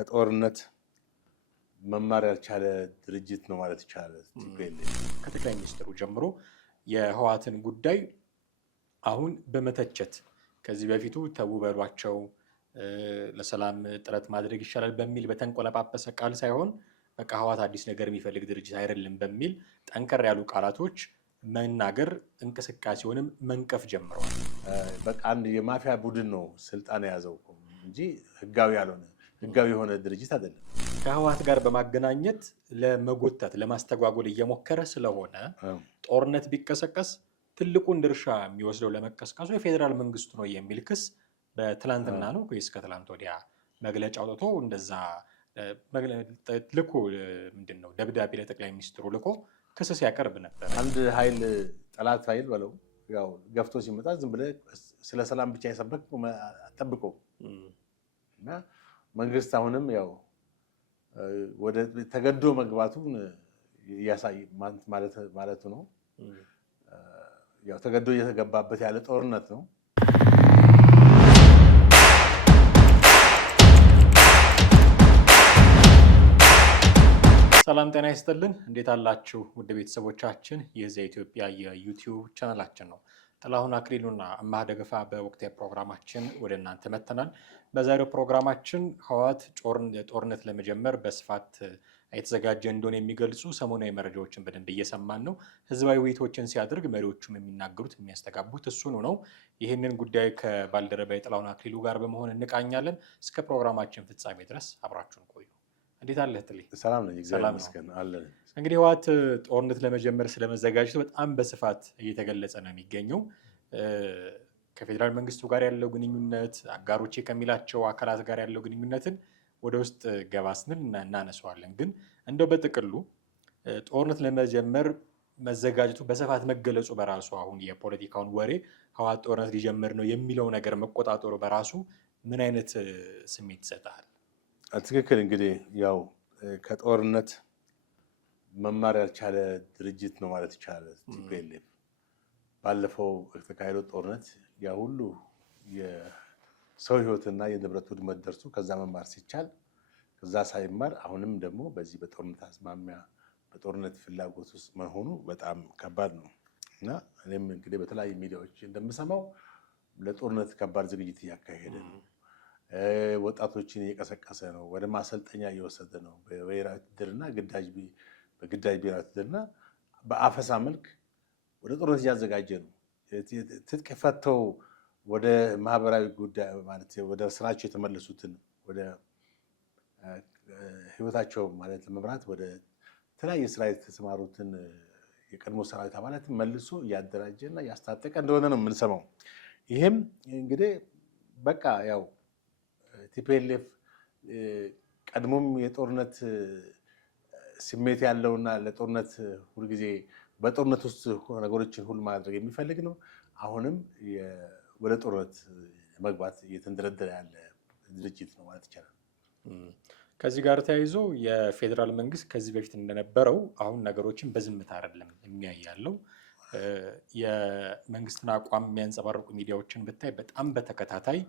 ከጦርነት መማር ያልቻለ ድርጅት ነው ማለት ይቻላል። ከጠቅላይ ሚኒስትሩ ጀምሮ የህወሓትን ጉዳይ አሁን በመተቸት ከዚህ በፊቱ ተው በሏቸው ለሰላም ጥረት ማድረግ ይሻላል በሚል በተንቆለጳጰሰ ቃል ሳይሆን በቃ ህወሓት አዲስ ነገር የሚፈልግ ድርጅት አይደለም በሚል ጠንከር ያሉ ቃላቶች መናገር እንቅስቃሴውንም መንቀፍ ጀምረዋል። በቃ አንድ የማፊያ ቡድን ነው ስልጣን የያዘው እንጂ ህጋዊ የሆነ ድርጅት አይደለም። ከህወሓት ጋር በማገናኘት ለመጎተት ለማስተጓጎል እየሞከረ ስለሆነ ጦርነት ቢቀሰቀስ ትልቁን ድርሻ የሚወስደው ለመቀስቀሱ የፌዴራል መንግስቱ ነው የሚል ክስ በትላንትና ነው ወይስ ከትላንት ወዲያ መግለጫ አውጥቶ እንደዛ ልኮ ምንድነው ደብዳቤ ለጠቅላይ ሚኒስትሩ ልኮ ክስ ሲያቀርብ ነበር። አንድ ኃይል ጠላት ኃይል በለው ያው ገፍቶ ሲመጣ ዝም ብለህ ስለ ሰላም ብቻ የሰበክ አጠብቀው እና መንግስት አሁንም ያው ወደ ተገዶ መግባቱን ያሳይ ማለቱ ነው። ያው ተገዶ እየተገባበት ያለ ጦርነት ነው። ሰላም ጤና ይስጥልን። እንዴት አላችሁ ውድ ቤተሰቦቻችን? ይህ ዘኢትዮጵያ የዩቲዩብ ቻናላችን ነው። ጥላሁን አክሊሉና እማህ ደገፋ በወቅታዊ ፕሮግራማችን ወደ እናንተ መጥተናል። በዛሬው ፕሮግራማችን ህወሓት ጦርነት ለመጀመር በስፋት የተዘጋጀ እንደሆነ የሚገልጹ ሰሞናዊ መረጃዎችን በደንብ እየሰማን ነው። ህዝባዊ ውይይቶችን ሲያደርግ መሪዎቹም የሚናገሩት የሚያስተጋቡት እሱኑ ነው። ይህንን ጉዳይ ከባልደረባዬ ጥላሁን አክሊሉ ጋር በመሆን እንቃኛለን። እስከ ፕሮግራማችን ፍጻሜ ድረስ አብራችሁን ቆዩ። እንዴት አለህ ትልይ? ሰላም ነኝ፣ እግዚአብሔር ይመስገን አለን። እንግዲህ ህወሓት ጦርነት ለመጀመር ስለመዘጋጀቱ በጣም በስፋት እየተገለጸ ነው የሚገኘው። ከፌዴራል መንግስቱ ጋር ያለው ግንኙነት፣ አጋሮቼ ከሚላቸው አካላት ጋር ያለው ግንኙነትን ወደ ውስጥ ገባ ስንል እናነሳዋለን። ግን እንደው በጥቅሉ ጦርነት ለመጀመር መዘጋጀቱ በስፋት መገለጹ በራሱ አሁን የፖለቲካውን ወሬ ህወሓት ጦርነት ሊጀምር ነው የሚለው ነገር መቆጣጠሩ በራሱ ምን አይነት ስሜት ይሰጣል? ትክክል። እንግዲህ ያው ከጦርነት መማር ያልቻለ ድርጅት ነው ማለት ይቻላል። ቲፒኤልኤፍ ባለፈው የተካሄደው ጦርነት ያ ሁሉ የሰው ህይወትና የንብረት ውድመት ደርሶ ከዛ መማር ሲቻል ከዛ ሳይማር አሁንም ደግሞ በዚህ በጦርነት አዝማሚያ በጦርነት ፍላጎት ውስጥ መሆኑ በጣም ከባድ ነው እና እኔም እንግዲህ በተለያዩ ሚዲያዎች እንደምሰማው ለጦርነት ከባድ ዝግጅት እያካሄደ ነው። ወጣቶችን እየቀሰቀሰ ነው። ወደ ማሰልጠኛ እየወሰደ ነው። በብሔራዊ ውትድርና በግዳጅ ብሔራዊ ውትድርና በአፈሳ መልክ ወደ ጦርነት እያዘጋጀ ነው። ትጥቅ ፈተው ወደ ማህበራዊ ጉዳይ ማለት ወደ ስራቸው የተመለሱትን ወደ ህይወታቸው ማለት ለመምራት ወደ ተለያየ ስራ የተሰማሩትን የቀድሞ ሰራዊት አባላትን መልሶ እያደራጀ እና እያስታጠቀ እንደሆነ ነው የምንሰማው። ይህም እንግዲህ በቃ ያው ቲፒኤልኤፍ ቀድሞም የጦርነት ስሜት ያለውና ለጦርነት ሁልጊዜ በጦርነት ውስጥ ነገሮችን ሁሉ ማድረግ የሚፈልግ ነው። አሁንም ወደ ጦርነት መግባት እየተንደረደረ ያለ ድርጅት ነው ማለት ይቻላል። ከዚህ ጋር ተያይዞ የፌዴራል መንግስት ከዚህ በፊት እንደነበረው አሁን ነገሮችን በዝምታ አይደለም የሚያይ ያለው። የመንግስትን አቋም የሚያንጸባርቁ ሚዲያዎችን ብታይ በጣም በተከታታይ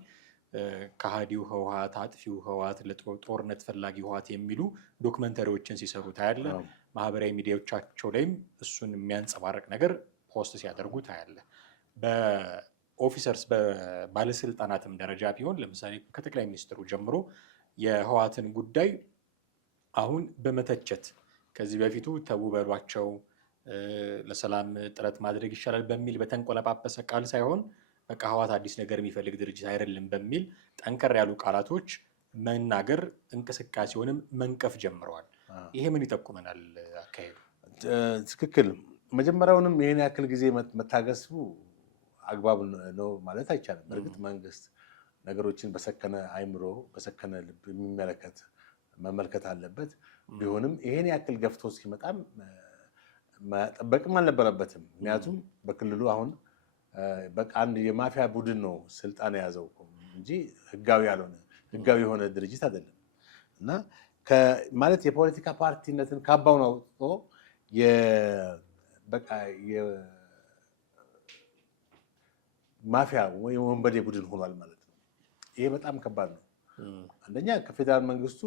ከሃዲው ህወሓት፣ አጥፊው ህወሓት፣ ለጦርነት ፈላጊ ህወሓት የሚሉ ዶክመንተሪዎችን ሲሰሩ ታያለ። ማህበራዊ ሚዲያዎቻቸው ላይም እሱን የሚያንጸባርቅ ነገር ፖስት ሲያደርጉ ታያለ። በኦፊሰርስ በባለስልጣናትም ደረጃ ቢሆን ለምሳሌ ከጠቅላይ ሚኒስትሩ ጀምሮ የህወሓትን ጉዳይ አሁን በመተቸት ከዚህ በፊቱ ተው በሏቸው ለሰላም ጥረት ማድረግ ይሻላል በሚል በተንቆለጳጰሰ ቃል ሳይሆን በቃ ህወሓት አዲስ ነገር የሚፈልግ ድርጅት አይደለም በሚል ጠንከር ያሉ ቃላቶች መናገር እንቅስቃሴውንም መንቀፍ ጀምረዋል። ይሄ ምን ይጠቁመናል? አካሄዱ ትክክል። መጀመሪያውንም ይሄን ያክል ጊዜ መታገሱ አግባብ ነው ማለት አይቻልም። በእርግጥ መንግስት ነገሮችን በሰከነ አይምሮ በሰከነ ልብ መመልከት አለበት። ቢሆንም ይሄን ያክል ገፍቶ እስኪመጣም መጠበቅም አልነበረበትም። ምክንያቱም በክልሉ አሁን በቃ አንድ የማፊያ ቡድን ነው ስልጣን የያዘው እንጂ ህጋዊ የሆነ ድርጅት አይደለም እና ማለት የፖለቲካ ፓርቲነትን ካባውን አውጥቶ በቃ የማፊያ ወይ ወንበዴ ቡድን ሆኗል ማለት ነው። ይሄ በጣም ከባድ ነው። አንደኛ ከፌዴራል መንግስቱ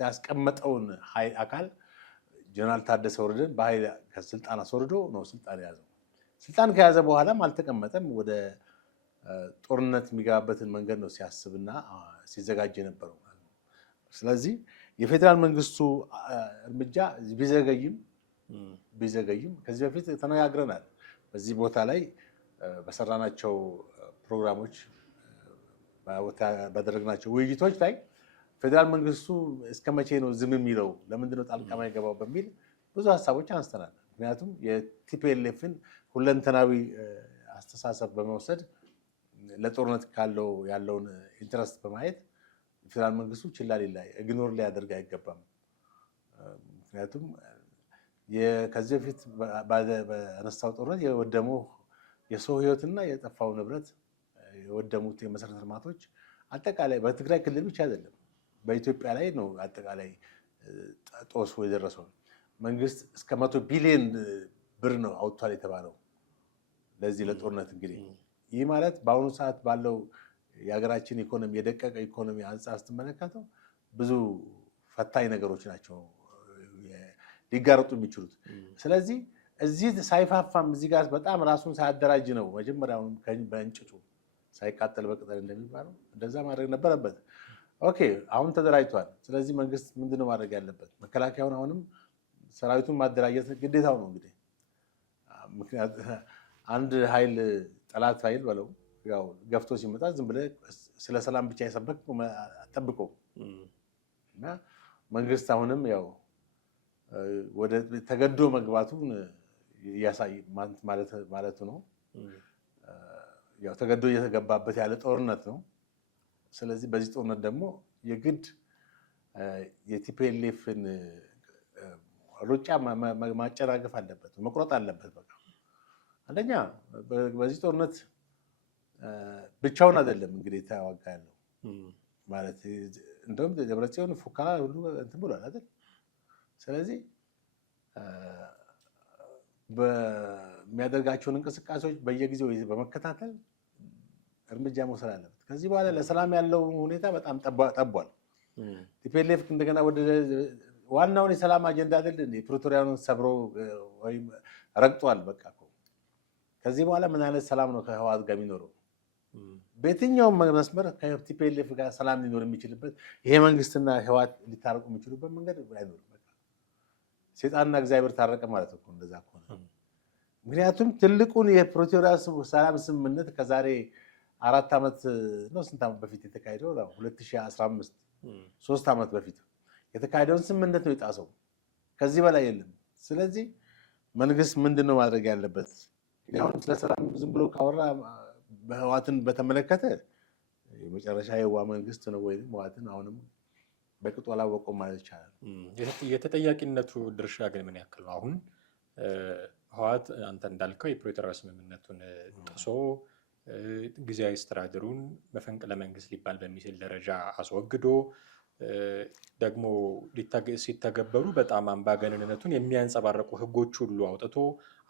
ያስቀመጠውን ኃይል አካል ጀነራል ታደሰ ወረደን በኃይል ከስልጣን አስወርዶ ነው ስልጣን የያዘው። ስልጣን ከያዘ በኋላም አልተቀመጠም። ወደ ጦርነት የሚገባበትን መንገድ ነው ሲያስብና ሲዘጋጅ የነበረው። ስለዚህ የፌዴራል መንግስቱ እርምጃ ቢዘገይም ከዚህ በፊት ተነጋግረናል። በዚህ ቦታ ላይ በሰራናቸው ፕሮግራሞች ባደረግናቸው ውይይቶች ላይ ፌዴራል መንግስቱ እስከ መቼ ነው ዝም የሚለው፣ ለምንድነው ጣልቃ የማይገባው በሚል ብዙ ሀሳቦች አንስተናል። ምክንያቱም የቲፒኤልኤፍን ሁለንተናዊ አስተሳሰብ በመውሰድ ለጦርነት ያለውን ኢንትረስት በማየት ፌዴራል መንግስቱ ችላ ኢግኖር ሊያደርግ አይገባም። ምክንያቱም ከዚህ በፊት በነሳው ጦርነት የወደመው የሰው ህይወትና የጠፋው ንብረት የወደሙት የመሰረተ ልማቶች አጠቃላይ በትግራይ ክልል ብቻ አይደለም፣ በኢትዮጵያ ላይ ነው አጠቃላይ ጦሱ የደረሰው። መንግስት እስከ 100 ቢሊዮን ብር ነው አውጥቷል የተባለው ለዚህ ለጦርነት። እንግዲህ ይህ ማለት በአሁኑ ሰዓት ባለው የሀገራችን ኢኮኖሚ የደቀቀ ኢኮኖሚ አንጻር ስትመለከተው ብዙ ፈታኝ ነገሮች ናቸው ሊጋረጡ የሚችሉት። ስለዚህ እዚህ ሳይፋፋም እዚህ ጋር በጣም ራሱን ሳያደራጅ ነው መጀመሪያውንም በእንጭጩ ሳይቃጠል በቅጠል እንደሚባለው እንደዛ ማድረግ ነበረበት። ኦኬ አሁን ተደራጅቷል። ስለዚህ መንግስት ምንድነው ማድረግ ያለበት? መከላከያውን አሁንም ሰራዊቱን ማደራጀት ግዴታው ነው። እንግዲህ ምክንያት አንድ ኃይል ጠላት ኃይል በለው ያው ገፍቶ ሲመጣ ዝም ብለህ ስለ ሰላም ብቻ የሰበክ ጠብቀው እና መንግስት አሁንም ያው ወደ ተገዶ መግባቱን ያሳይ ማለቱ ነው። ያው ተገዶ እየተገባበት ያለ ጦርነት ነው። ስለዚህ በዚህ ጦርነት ደግሞ የግድ የቲፒኤልኤፍን ሩጫ ማጨናገፍ አለበት፣ መቁረጥ አለበት። በቃ አንደኛ በዚህ ጦርነት ብቻውን አይደለም እንግዲህ ተዋጋ ያለው ማለት እንደውም ደብረጽዮን ፉከራ ሁሉ እንትን ብሏል አይደል? ስለዚህ በሚያደርጋቸውን እንቅስቃሴዎች በየጊዜው በመከታተል እርምጃ መውሰድ አለበት። ከዚህ በኋላ ለሰላም ያለው ሁኔታ በጣም ጠቧል። ቲፒኤልኤፍ እንደገና ወደ ዋናውን የሰላም አጀንዳ አይደል ፕሪቶሪያውን ሰብሮ ወይም ረግጧል። በቃ ከዚህ በኋላ ምን አይነት ሰላም ነው ከህወሓት ጋር የሚኖረው? በየትኛውም መስመር ከቲፒኤልኤፍ ጋር ሰላም ሊኖር የሚችልበት ይሄ መንግስትና ህወሓት ሊታረቁ የሚችሉበት መንገድ አይኖርም። ሴጣንና እግዚአብሔር ታረቀ ማለት ነው እንደዛ ከሆነ። ምክንያቱም ትልቁን የፕሪቶሪያ ሰላም ስምምነት ከዛሬ 4 ዓመት ነው ስንት ዓመት በፊት የተካሄደው 2015 3 ዓመት በፊት የተካሄደውን ስምምነት ነው የጣሰው። ከዚህ በላይ የለም። ስለዚህ መንግስት ምንድነው ማድረግ ያለበት? አሁን ስለ ሰላም ዝም ብሎ ካወራ ህወሓትን በተመለከተ የመጨረሻ የዋ መንግስት ነው ወይም ህወሓትን አሁንም በቅጡ አላወቀውም ማለት ይቻላል። የተጠያቂነቱ ድርሻ ግን ምን ያክል ነው? አሁን ህወሓት አንተ እንዳልከው የፕሪቶሪያ ስምምነቱን ጥሶ ጊዜያዊ አስተዳደሩን መፈንቅለ መንግስት ሊባል በሚችል ደረጃ አስወግዶ ደግሞ ሲተገበሩ በጣም አምባገነንነቱን የሚያንጸባርቁ ህጎች ሁሉ አውጥቶ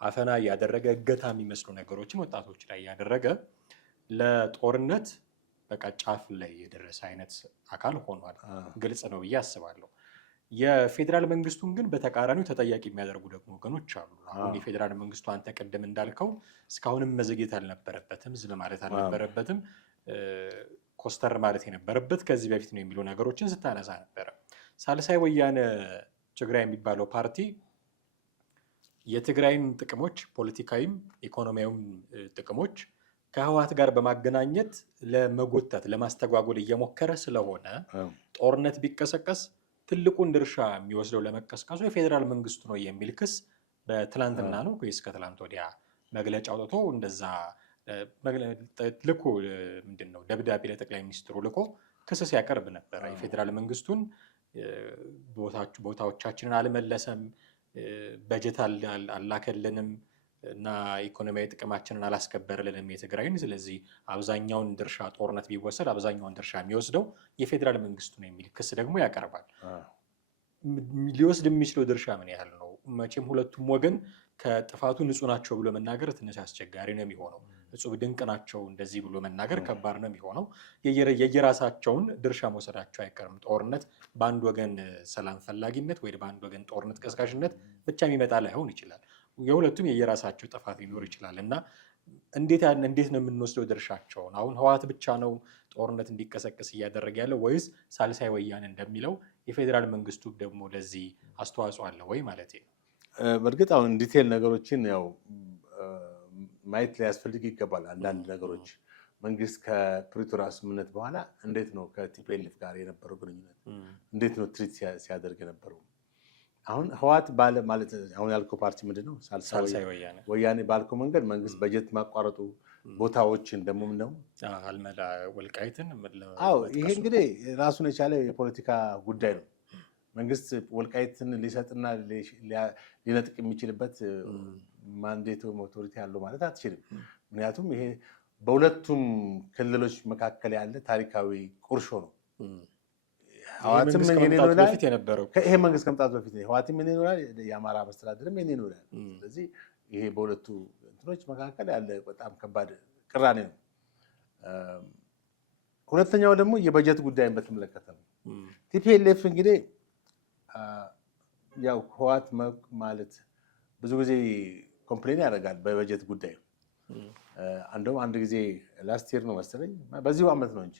አፈና እያደረገ እገታ የሚመስሉ ነገሮችን ወጣቶች ላይ እያደረገ ለጦርነት በቃ ጫፍ ላይ የደረሰ አይነት አካል ሆኗል። ግልጽ ነው ብዬ አስባለሁ። የፌዴራል መንግስቱን ግን በተቃራኒው ተጠያቂ የሚያደርጉ ደግሞ ወገኖች አሉ። አሁን የፌዴራል መንግስቱ አንተ ቅድም እንዳልከው እስካሁንም መዘግየት አልነበረበትም፣ ዝም ማለት አልነበረበትም፣ ኮስተር ማለት የነበረበት ከዚህ በፊት ነው የሚሉ ነገሮችን ስታነሳ ነበረ። ሳልሳይ ወያነ ትግራይ የሚባለው ፓርቲ የትግራይን ጥቅሞች ፖለቲካዊም ኢኮኖሚያዊም ጥቅሞች ከህወሓት ጋር በማገናኘት ለመጎተት ለማስተጓጎል እየሞከረ ስለሆነ ጦርነት ቢቀሰቀስ ትልቁን ድርሻ የሚወስደው ለመቀስቀሱ የፌዴራል መንግስቱ ነው የሚል ክስ በትላንትና ነው ወይስ ከትላንት ወዲያ መግለጫ አውጥቶ እንደዛ ልኮ ምንድን ነው ደብዳቤ ለጠቅላይ ሚኒስትሩ ልኮ ክስ ሲያቀርብ ነበረ። የፌዴራል መንግስቱን ቦታዎቻችንን አልመለሰም፣ በጀት አላከልንም እና ኢኮኖሚያዊ ጥቅማችንን አላስከበርልንም የትግራይን። ስለዚህ አብዛኛውን ድርሻ ጦርነት ቢወሰድ አብዛኛውን ድርሻ የሚወስደው የፌዴራል መንግስቱ ነው የሚል ክስ ደግሞ ያቀርባል። ሊወስድ የሚችለው ድርሻ ምን ያህል ነው? መቼም ሁለቱም ወገን ከጥፋቱ ንጹህ ናቸው ብሎ መናገር ትንሽ አስቸጋሪ ነው የሚሆነው። እጹብ ድንቅ ናቸው እንደዚህ ብሎ መናገር ከባድ ነው የሚሆነው። የየራሳቸውን ድርሻ መውሰዳቸው አይቀርም። ጦርነት በአንድ ወገን ሰላም ፈላጊነት ወይ በአንድ ወገን ጦርነት ቀስቃሽነት ብቻ የሚመጣ ላይሆን ይችላል። የሁለቱም የየራሳቸው ጥፋት ሊኖር ይችላል እና እንዴት ነው የምንወስደው ድርሻቸውን? አሁን ህወሓት ብቻ ነው ጦርነት እንዲቀሰቀስ እያደረገ ያለው ወይስ ሳልሳይ ወያነ እንደሚለው የፌዴራል መንግስቱ ደግሞ ለዚህ አስተዋጽኦ አለ ወይ ማለት ነው? በእርግጥ አሁን ዲቴል ነገሮችን ያው ማየት ሊያስፈልግ ይገባል። አንዳንድ ነገሮች መንግስት ከፕሪቶሪያ ስምምነት በኋላ እንዴት ነው ከቲፒኤልኤፍ ጋር የነበረው ግንኙነት፣ እንዴት ነው ትሪት ሲያደርግ የነበረው? አሁን ህወሓት ባለ ማለት አሁን ያልከው ፓርቲ ምንድነው? ሳልሳይ ወያኔ ባልከው መንገድ መንግስት በጀት ማቋረጡ ቦታዎችን ደግሞ ነው አልመላ ወልቃይትን ይሄ እንግዲህ ራሱን የቻለ የፖለቲካ ጉዳይ ነው። መንግስት ወልቃይትን ሊሰጥና ሊነጥቅ የሚችልበት ማንዴት ኦቶሪቲ ያለው ማለት አትችልም። ምክንያቱም ይሄ በሁለቱም ክልሎች መካከል ያለ ታሪካዊ ቁርሾ ነው። ህወሓትም ይሄ መንግስት ከመምጣቱ በፊት ህወሓትም የኔ ይኖራል፣ የአማራ መስተዳድርም የኔ ይኖራል። ስለዚህ ይሄ በሁለቱ እንትኖች መካከል ያለ በጣም ከባድ ቅራኔ ነው። ሁለተኛው ደግሞ የበጀት ጉዳይን በተመለከተ ነው። ቲፒኤልኤፍ እንግዲህ ያው ህወሓት ማለት ብዙ ጊዜ ኮምፕሌን ያደርጋል በበጀት ጉዳይ። እንደውም አንድ ጊዜ ላስት ይር ነው መሰለኝ በዚሁ ዓመት ነው እንጂ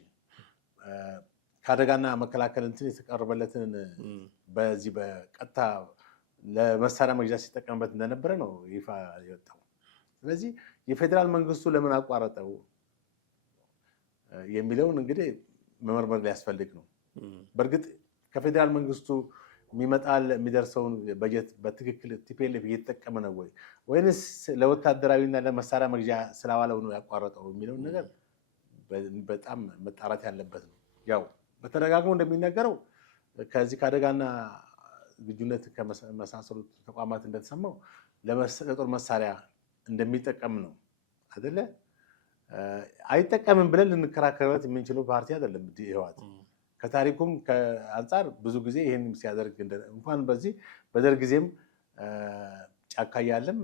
ከአደጋና መከላከል እንትን የተቀረበለትን በዚህ በቀጥታ ለመሳሪያ መግዣ ሲጠቀምበት እንደነበረ ነው ይፋ የወጣው። ስለዚህ የፌዴራል መንግስቱ ለምን አቋረጠው የሚለውን እንግዲህ መመርመር ሊያስፈልግ ነው። በእርግጥ ከፌዴራል መንግስቱ የሚደርሰውን በጀት በትክክል ቲፒኤልኤፍ እየተጠቀመ ነው ወይ ወይንስ ለወታደራዊና ለመሳሪያ መግዣ ስላዋለው ነው ያቋረጠው የሚለውን ነገር በጣም መጣራት ያለበት ነው። ያው በተደጋግሞ እንደሚነገረው ከዚህ ከአደጋና ግጁነት ከመሳሰሉት ተቋማት እንደተሰማው ለጦር መሳሪያ እንደሚጠቀም ነው አይደለ? አይጠቀምም ብለን ልንከራከርበት የምንችለው ፓርቲ አይደለም ህወሓት። ከታሪኩም አንጻር ብዙ ጊዜ ይህን ሲያደርግ እንኳን በዚህ በደርግ ጊዜም ጫካ ያለም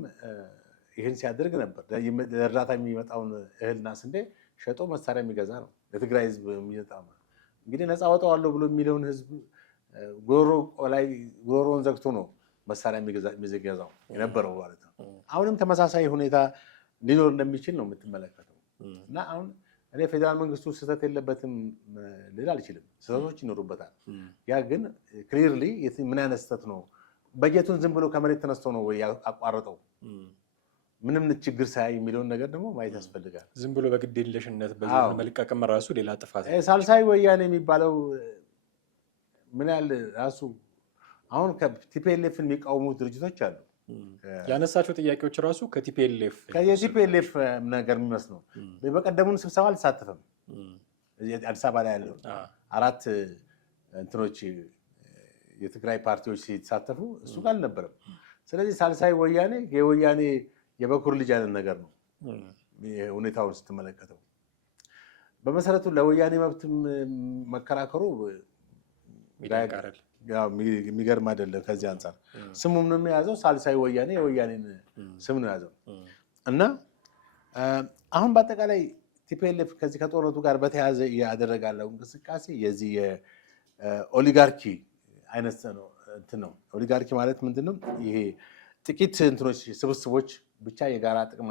ይህን ሲያደርግ ነበር። ለእርዳታ የሚመጣውን እህልና ስንዴ ሸጦ መሳሪያ የሚገዛ ነው ለትግራይ ህዝብ የሚመጣ ነው። እንግዲህ ነፃ ወጣዋለሁ ብሎ የሚለውን ህዝብ ጉሮሮውን ዘግቶ ነው መሳሪያ የሚገዛው የነበረው ማለት ነው። አሁንም ተመሳሳይ ሁኔታ ሊኖር እንደሚችል ነው የምትመለከተው። እና አሁን እኔ ፌዴራል መንግስቱ ስህተት የለበትም ልል አልችልም። ስህተቶች ይኖሩበታል። ያ ግን ክሊርሊ ምን አይነት ስህተት ነው? በጀቱን ዝም ብሎ ከመሬት ተነስቶ ነው ወይ አቋረጠው ምንም ችግር ሳያይ የሚለውን ነገር ደግሞ ማየት ያስፈልጋል። ዝም ብሎ በግዴለሽነት መልቀቅም ራሱ ሌላ ጥፋት። ሳልሳይ ወያኔ የሚባለው ምን ያህል ራሱ አሁን ከቲፒኤልኤፍን የሚቃወሙ ድርጅቶች አሉ። ያነሳቸው ጥያቄዎች ራሱ ከቲፒኤልኤፍ ነገር የሚመስለው በቀደሙን ስብሰባ አልተሳተፈም። አዲስ አበባ ላይ ያለው 4 እንትኖች የትግራይ ፓርቲዎች ሲሳተፉ እሱ ጋር አልነበረም። ስለዚህ ሳልሳይ ወያኔ የወያኔ የበኩር ልጅ አይነት ነገር ነው ሁኔታውን ስትመለከተው። በመሰረቱ ለወያኔ መብት መከራከሩ የሚገርም አይደለም። ከዚህ አንጻር ስሙም ነው የያዘው ሳልሳይ ወያኔ የወያኔን ስም ነው የያዘው እና አሁን በአጠቃላይ ቲፒኤልኤፍ ከዚህ ከጦርነቱ ጋር በተያያዘ ያደረጋለው እንቅስቃሴ የዚህ የኦሊጋርኪ አይነት ነው። ኦሊጋርኪ ማለት ምንድነው? ይሄ ጥቂት እንትኖች ስብስቦች ብቻ የጋራ ጥቅም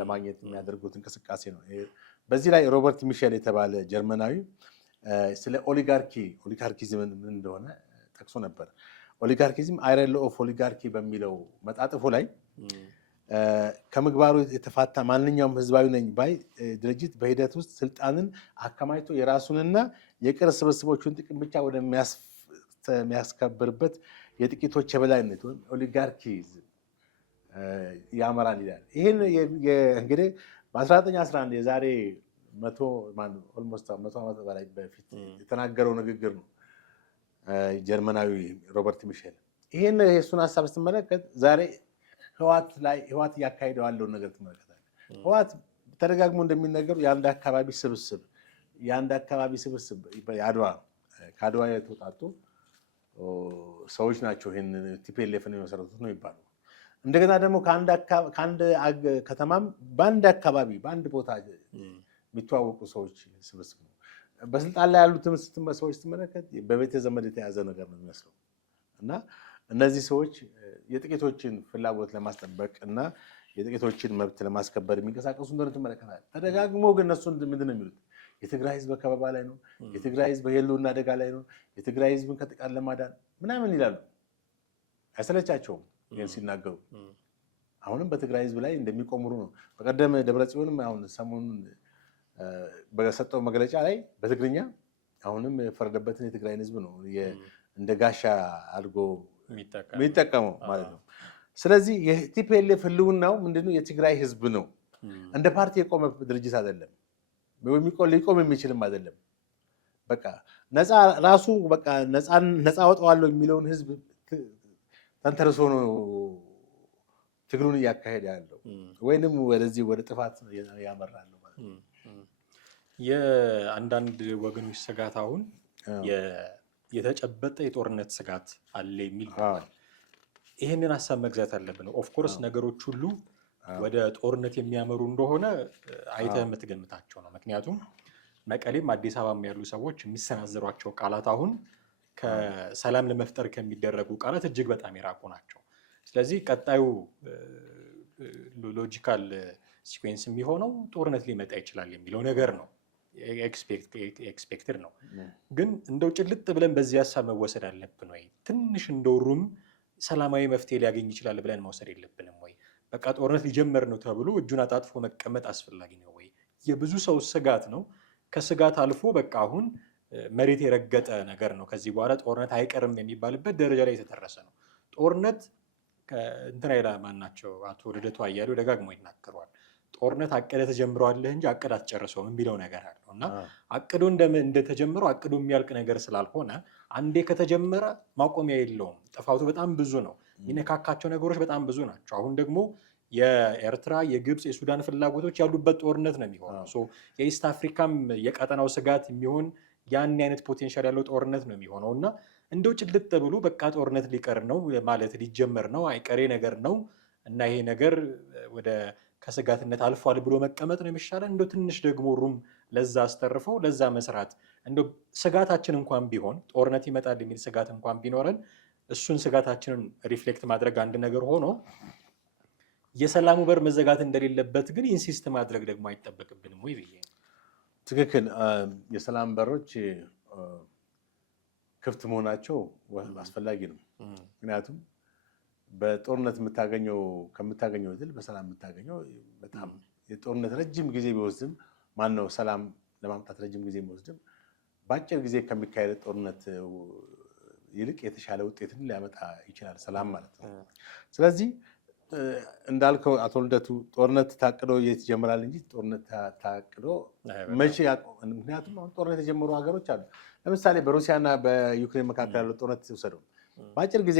ለማግኘት የሚያደርጉት እንቅስቃሴ ነው። በዚህ ላይ ሮበርት ሚሼል የተባለ ጀርመናዊ ስለ ኦሊጋርኪዝም ምን እንደሆነ ጠቅሶ ነበር። ኦሊጋርኪዝም አይረን ሎው ኦፍ ኦሊጋርኪ በሚለው መጣጥፉ ላይ ከምግባሩ የተፋታ ማንኛውም ህዝባዊ ነኝ ባይ ድርጅት በሂደት ውስጥ ስልጣንን አከማችቶ የራሱንና የቅርስ ስብስቦቹን ጥቅም ብቻ ወደሚያስከብርበት የጥቂቶች የበላይነት ወይም ኦሊጋርኪዝም ያመራል ይላል። ይህን እንግዲህ በ1911 የዛሬ 100 ዓመት በላይ በፊት የተናገረው ንግግር ነው ጀርመናዊ ሮበርት ሚሼል። ይህን የእሱን ሀሳብ ስትመለከት ዛሬ ህወሓት እያካሄደው ያለውን ነገር ትመለከታለህ። ህወሓት ተደጋግሞ እንደሚነገሩ የአንድ አካባቢ ስብስብ ከአድዋ የተውጣጡ ሰዎች ናቸው ይህን ቲፒኤልኤፍን የመሰረቱት ነው ይባሉ እንደገና ደግሞ ከአንድ ከተማም በአንድ አካባቢ በአንድ ቦታ የሚተዋወቁ ሰዎች ስብስብ ነው። በስልጣን ላይ ያሉትን ሰዎች ስትመለከት በቤተ ዘመድ የተያዘ ነገር ነው የሚመስለው እና እነዚህ ሰዎች የጥቂቶችን ፍላጎት ለማስጠበቅ እና የጥቂቶችን መብት ለማስከበር የሚንቀሳቀሱ እንደሆነ ትመለከታለህ። ተደጋግሞ ግን እነሱ ምንድን ነው የሚሉት? የትግራይ ህዝብ በከበባ ላይ ነው፣ የትግራይ ህዝብ በህልውና አደጋ ላይ ነው፣ የትግራይ ህዝብን ከጥቃት ለማዳን ምናምን ይላሉ። አይሰለቻቸውም ይህን ሲናገሩ። አሁንም በትግራይ ህዝብ ላይ እንደሚቆምሩ ነው። በቀደም ደብረጽዮንም አሁን ሰሞኑን በሰጠው መግለጫ ላይ በትግርኛ አሁንም የፈረደበትን የትግራይን ህዝብ ነው እንደ ጋሻ አድርጎ የሚጠቀመው ማለት ነው። ስለዚህ የቲፒኤልኤፍ ህልውናው ምንድነው? የትግራይ ህዝብ ነው። እንደ ፓርቲ የቆመ ድርጅት አይደለም፣ ሊቆም የሚችልም አይደለም። በቃ ነፃ ራሱ በቃ ነፃ ወጣዋለሁ የሚለውን ህዝብ ተንተርሶ ነው ትግሉን እያካሄደ ያለው ወይንም ወደዚህ ወደ ጥፋት ያመራል ማለት ነው። የአንዳንድ ወገኖች ስጋት አሁን የተጨበጠ የጦርነት ስጋት አለ የሚል ይህንን ሀሳብ መግዛት አለብን። ኦፍኮርስ ነገሮች ሁሉ ወደ ጦርነት የሚያመሩ እንደሆነ አይተህ የምትገምታቸው ነው። ምክንያቱም መቀሌም አዲስ አበባም ያሉ ሰዎች የሚሰናዘሯቸው ቃላት አሁን ከሰላም ለመፍጠር ከሚደረጉ ቃላት እጅግ በጣም የራቁ ናቸው። ስለዚህ ቀጣዩ ሎጂካል ሲኩዌንስ የሚሆነው ጦርነት ሊመጣ ይችላል የሚለው ነገር ነው። ኤክስፔክትድ ነው። ግን እንደው ጭልጥ ብለን በዚህ ሀሳብ መወሰድ አለብን ወይ? ትንሽ እንደው ሩም ሰላማዊ መፍትሄ ሊያገኝ ይችላል ብለን መውሰድ የለብንም ወይ? በቃ ጦርነት ሊጀመር ነው ተብሎ እጁን አጣጥፎ መቀመጥ አስፈላጊ ነው ወይ? የብዙ ሰው ስጋት ነው። ከስጋት አልፎ በቃ አሁን መሬት የረገጠ ነገር ነው። ከዚህ በኋላ ጦርነት አይቀርም የሚባልበት ደረጃ ላይ የተደረሰ ነው። ጦርነት እንትና ይላ ማናቸው አቶ ልደቱ አያሌው ደጋግሞ ይናገረዋል። ጦርነት አቅደ ተጀምረዋለህ እንጂ አቅድ አትጨርሰውም የሚለው ነገር አለው እና አቅዶ እንደተጀመረው አቅዶ የሚያልቅ ነገር ስላልሆነ አንዴ ከተጀመረ ማቆሚያ የለውም። ጥፋቱ በጣም ብዙ ነው። የሚነካካቸው ነገሮች በጣም ብዙ ናቸው። አሁን ደግሞ የኤርትራ፣ የግብፅ፣ የሱዳን ፍላጎቶች ያሉበት ጦርነት ነው የሚሆነው። የኢስት አፍሪካም የቀጠናው ስጋት የሚሆን ያን አይነት ፖቴንሻል ያለው ጦርነት ነው የሚሆነው እና እንደው ጭልጥ ብሎ በቃ ጦርነት ሊቀር ነው ማለት ሊጀመር ነው አይቀሬ ነገር ነው እና ይሄ ነገር ወደ ከስጋትነት አልፏል ብሎ መቀመጥ ነው የሚሻለን። እንደው ትንሽ ደግሞ ሩም ለዛ አስተርፈው ለዛ መስራት እንደው ስጋታችን እንኳን ቢሆን ጦርነት ይመጣል የሚል ስጋት እንኳን ቢኖረን እሱን ስጋታችንን ሪፍሌክት ማድረግ አንድ ነገር ሆኖ የሰላሙ በር መዘጋት እንደሌለበት ግን ኢንሲስት ማድረግ ደግሞ አይጠበቅብንም ወይ ብዬ። ትክክል። የሰላም በሮች ክፍት መሆናቸው አስፈላጊ ነው። ምክንያቱም በጦርነት ከምታገኘው ድል በሰላም የምታገኘው በጣም የጦርነት ረጅም ጊዜ ቢወስድም ማነው ሰላም ለማምጣት ረጅም ጊዜ ቢወስድም በአጭር ጊዜ ከሚካሄድ ጦርነት ይልቅ የተሻለ ውጤትን ሊያመጣ ይችላል ሰላም ማለት ነው። ስለዚህ እንዳልከው አቶ ልደቱ ጦርነት ታቅዶ ይጀምራል እንጂ ጦርነት ታቅዶ መቼ ምክንያቱም አሁን ጦርነት የጀመሩ ሀገሮች አሉ። ለምሳሌ በሩሲያና በዩክሬን መካከል ያለው ጦርነት ሲወሰደው በአጭር ጊዜ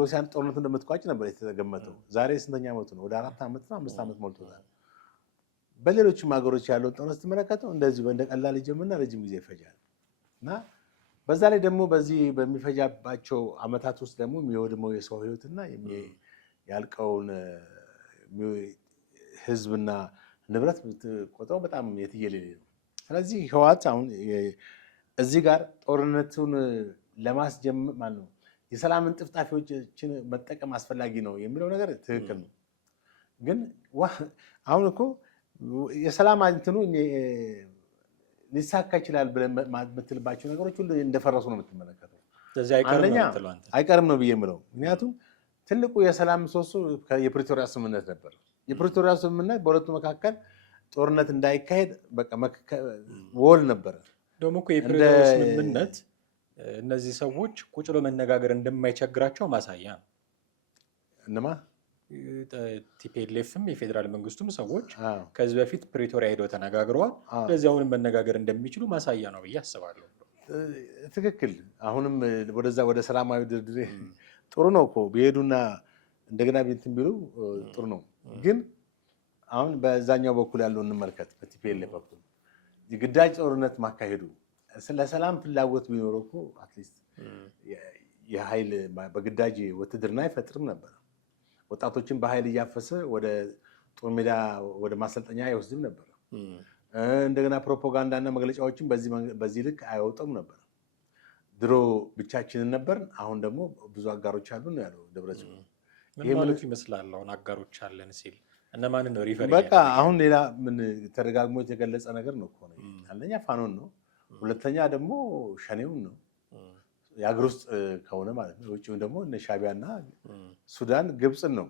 ሩሲያን ጦርነቱ እንደምትቋጭ ነበር የተገመተው። ዛሬ ስንተኛ ዓመቱ ነው? ወደ 4 ዓመት ነው 5 ዓመት ሞልቶታል። በሌሎችም ሀገሮች ያለውን ጦርነት ስትመለከተው እንደዚሁ እንደ ቀላል ይጀምርና ረጅም ጊዜ ይፈጃል እና በዛ ላይ ደግሞ በዚህ በሚፈጃባቸው ዓመታት ውስጥ ደግሞ የሚወድመው የሰው ሕይወትና ያልቀውን ህዝብና ንብረት ቆጥረው በጣም የትየሌሌ ነው። ስለዚህ ህወሓት አሁን እዚህ ጋር ጦርነቱን ለማስጀመር ማለት ነው የሰላምን ጥፍጣፊዎችን መጠቀም አስፈላጊ ነው የሚለው ነገር ትክክል ነው። ግን አሁን እኮ የሰላም እንትኑ ሊሳካ ይችላል ብለን የምትልባቸው ነገሮች ሁሉ እንደፈረሱ ነው የምትመለከተው። አይቀርም ነው ብዬ የምለው ምክንያቱም ትልቁ የሰላም ምሰሶ የፕሪቶሪያ ስምምነት ነበር። የፕሪቶሪያ ስምምነት በሁለቱ መካከል ጦርነት እንዳይካሄድ በቃ ወል ነበረ። ደግሞ እኮ የፕሪቶሪያ ስምምነት እነዚህ ሰዎች ቁጭ ብሎ መነጋገር እንደማይቸግራቸው ማሳያ ነው። እነማ ቲፒኤልኤፍም የፌዴራል መንግስቱም ሰዎች ከዚህ በፊት ፕሪቶሪያ ሄደው ተነጋግረዋል። ስለዚህ አሁንም መነጋገር እንደሚችሉ ማሳያ ነው ብዬ አስባለሁ። ትክክል። አሁንም ወደ ሰላማዊ ድርድር ጥሩ ነው እኮ ቢሄዱና እንደገና እንትን ቢሉ ጥሩ ነው። ግን አሁን በዛኛው በኩል ያለው እንመልከት። በቲፒኤልኤፍ በኩል ግዳጅ ጦርነት ማካሄዱ ለሰላም ፍላጎት ቢኖረው እኮ አትሊስት የኃይል በግዳጅ ውትድርና አይፈጥርም ነበር። ወጣቶችን በኃይል እያፈሰ ወደ ጦር ሜዳ ወደ ማሰልጠኛ አይወስድም ነበር። እንደገና ፕሮፓጋንዳና መግለጫዎችን በዚህ ልክ አይወጡም ነበር። ድሮ ብቻችንን ነበር፣ አሁን ደግሞ ብዙ አጋሮች አሉ ነው ያለው ደብረጽዮን። ምን ማለት ይመስላል አሁን አጋሮች አለን ሲል እነማንን ነው ሪፈር? በቃ አሁን ሌላ ምን ተደጋግሞ የተገለጸ ነገር ነው እኮ ነው። አንደኛ ፋኖን ነው፣ ሁለተኛ ደግሞ ሸኔውን ነው የሀገር ውስጥ ከሆነ ማለት ነው። ውጭውን ደግሞ እነ ሻዕቢያና ሱዳን ግብፅን ነው።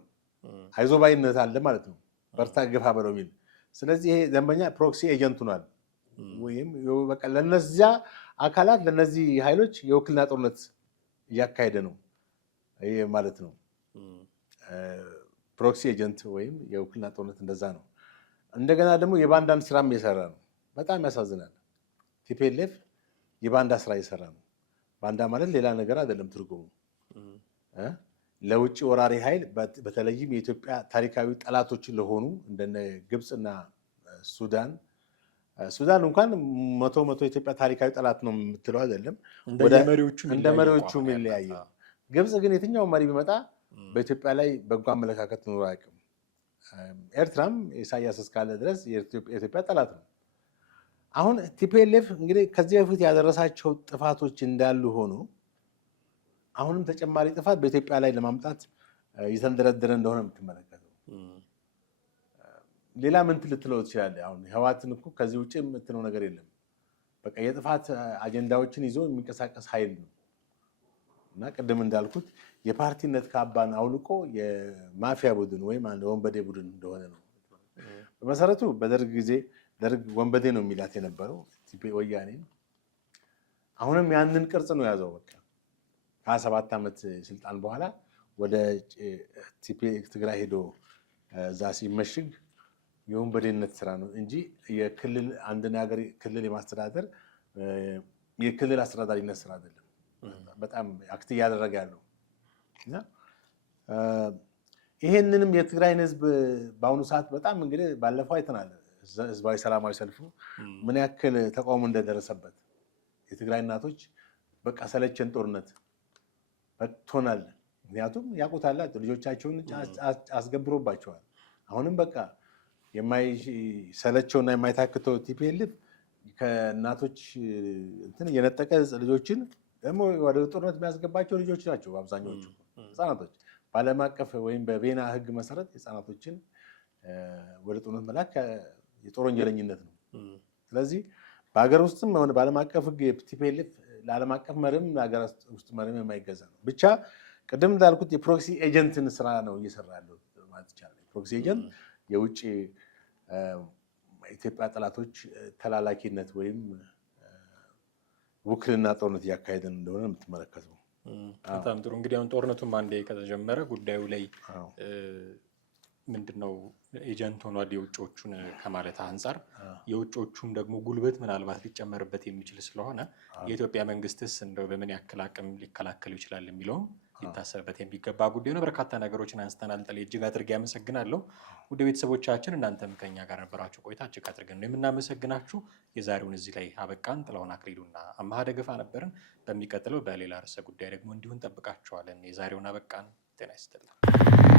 አይዞባይነት አለ ማለት ነው። በርታ ግፋ በለው የሚል። ስለዚህ ይሄ ደንበኛ ፕሮክሲ ኤጀንት ሆኗል። ወይም በቃ ለነዚያ አካላት ለነዚህ ኃይሎች የውክልና ጦርነት እያካሄደ ነው ይሄ ማለት ነው። ፕሮክሲ ኤጀንት ወይም የውክልና ጦርነት እንደዛ ነው። እንደገና ደግሞ የባንዳን ስራም እየሰራ ነው። በጣም ያሳዝናል። ቲፒኤልኤፍ የባንዳ ስራ እየሰራ ነው። ባንዳ ማለት ሌላ ነገር አይደለም ትርጉሙ። ለውጭ ወራሪ ኃይል በተለይም የኢትዮጵያ ታሪካዊ ጠላቶች ለሆኑ እንደነ ግብፅና ሱዳን እንኳን መቶ የኢትዮጵያ ታሪካዊ ጠላት ነው የምትለው አይደለም። እንደ መሪዎቹ የሚለያየው። ግብፅ ግን የትኛው መሪ ቢመጣ በኢትዮጵያ ላይ በጎ አመለካከት ኖሮ አያውቅም። ኤርትራም ኢሳያስ እስካለ ድረስ የኢትዮጵያ ጠላት ነው። አሁን ቲፒኤልኤፍ እንግዲህ ከዚህ በፊት ያደረሳቸው ጥፋቶች እንዳሉ ሆኖ አሁንም ተጨማሪ ጥፋት በኢትዮጵያ ላይ ለማምጣት እየተንደረደረ እንደሆነ የምትመለከተው። ሌላ ምን ልትለው ትችላለህ? አሁን ህወሓትን እኮ ከዚህ ውጭ የምትለው ነገር የለም። በቃ የጥፋት አጀንዳዎችን ይዞ የሚንቀሳቀስ ኃይል ነው እና ቅድም እንዳልኩት የፓርቲነት ካባን አውልቆ የማፊያ ቡድን ወይም ወንበዴ ቡድን እንደሆነ ነው። በመሰረቱ በደርግ ጊዜ ደርግ ወንበዴ ነው የሚላት የነበረው ወያኔ። አሁንም ያንን ቅርጽ ነው ያዘው። በቃ ከ27 ዓመት ስልጣን በኋላ ወደ ትግራይ ሄዶ እዛ ሲመሽግ የወንበዴነት ስራ ነው እንጂ የክልል አንድን ሀገር ክልል የማስተዳደር የክልል አስተዳዳሪነት ስራ አይደለም። በጣም አክት እያደረገ ያለው እና ይሄንንም የትግራይን ህዝብ በአሁኑ ሰዓት በጣም እንግዲህ ባለፈው አይተናል። ህዝባዊ ሰላማዊ ሰልፉ ምን ያክል ተቃውሞ እንደደረሰበት የትግራይ እናቶች በቃ ሰለቸን ጦርነት በቶናል። ምክንያቱም ያውቁታል ልጆቻቸውን አስገብሮባቸዋል። አሁንም በቃ የማይሰለቸውና የማይታክተው ቲፒኤልኤፍ ከእናቶች እንትን የነጠቀ ልጆችን ደግሞ ወደ ጦርነት የሚያስገባቸው ልጆች ናቸው። አብዛኞቹ ህፃናቶች በዓለም አቀፍ ወይም በቬና ህግ መሰረት ህፃናቶችን ወደ ጦርነት መላክ የጦር ወንጀለኝነት ነው። ስለዚህ በሀገር ውስጥም ሆነ በዓለም አቀፍ ህግ ቲፒኤልኤፍ ለዓለም አቀፍ መርህም ለሀገር ውስጥ መርህም የማይገዛ ነው። ብቻ ቅድም እንዳልኩት የፕሮክሲ ኤጀንትን ስራ ነው እየሰራ ያለው ማለት ይቻላል። ፕሮክሲ ኤጀንት የውጭ ኢትዮጵያ ጠላቶች ተላላኪነት ወይም ውክልና ጦርነት እያካሄደን እንደሆነ የምትመለከተው። በጣም ጥሩ። እንግዲህ አሁን ጦርነቱም አንዴ ከተጀመረ ጉዳዩ ላይ ምንድነው ኤጀንት ሆኗል የውጮቹን ከማለት አንጻር የውጮቹም ደግሞ ጉልበት ምናልባት ሊጨመርበት የሚችል ስለሆነ የኢትዮጵያ መንግስትስ እንደው በምን ያክል አቅም ሊከላከሉ ይችላል የሚለውም ሊታሰብበት የሚገባ ጉዳይ ነው። በርካታ ነገሮችን አንስተናል። ጠሌ እጅግ አድርጌ አመሰግናለሁ። ውድ ቤተሰቦቻችን እናንተም ከኛ ጋር ነበራችሁ ቆይታ እጅግ አድርገን ነው የምናመሰግናችሁ። የዛሬውን እዚህ ላይ አበቃን። ጥላሁን አክሊሉና አማሃ ደገፋ ነበርን። በሚቀጥለው በሌላ ርዕሰ ጉዳይ ደግሞ እንዲሁ እንጠብቃችኋለን። የዛሬውን አበቃን። ጤና ይስጥልን።